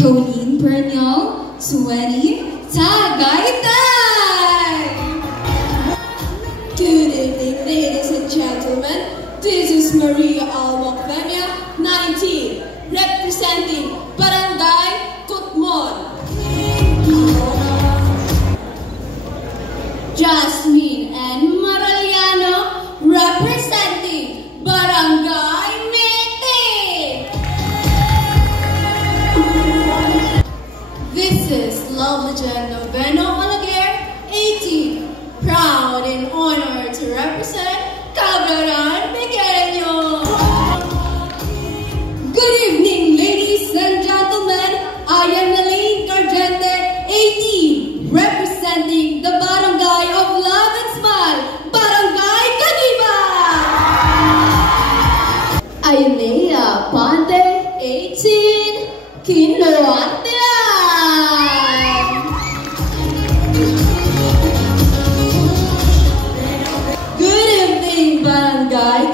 Pauline Perniol, 20, Tagaytay! Good evening, ladies and gentlemen. This is Maria Almocvenia, 19, representing Barangay Kutmon. Jasmine and Maraliano, representing Barangay Nete. This is Love Legend Noveno Alaguer, 18, proud and honored to represent Cagayan Pequeño. Good evening, ladies and gentlemen. I am Elaine Cargente, 18, representing the Barangay of Love and Smile, Barangay Kadiba. I am Nea Ponte, 18, Kinuante. Good evening, Barangay